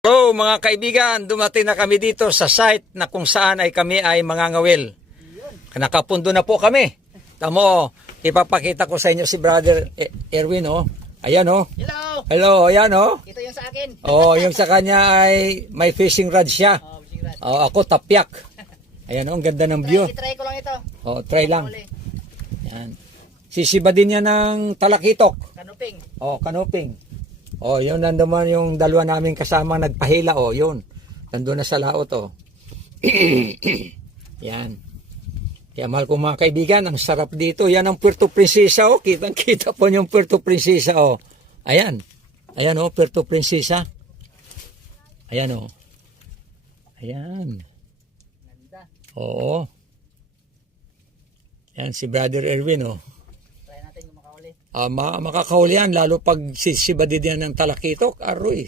Hello mga kaibigan, dumating na kami dito sa site na kung saan ay kami ay mangangawil. Nakapundo na po kami. Tamo, ipapakita ko sa inyo si Brother Erwin, oh. Ayan, oh. Hello! Hello, ayan, oh. Ito yung sa akin. Oh, yung sa kanya ay may fishing rod siya. Oh, fishing rod. Oh, ako tapyak. Ayan, oh, ang ganda ng view. Try ko lang ito. Oh, try lang. Ayan. Sisiba din niya ng talakitok. Kanuping. Oh, kanuping. Oh, yun nandoon yung dalawa namin kasama nagpahila, oh, yun. Nandoon na sa laot, oh. Yan. Kaya mahal ko mga kaibigan, ang sarap dito. Yan ang Puerto Princesa, oh. Kitang-kita po yung Puerto Princesa, oh. Ayan. Ayan, oh, Puerto Princesa. Ayan, oh. Ayan. Ganda. Oo. Yan si Brother Erwin, oh. Try natin kung makauli. Makakahuli yan, lalo pag sisibadid yan ng talakitok, aroy.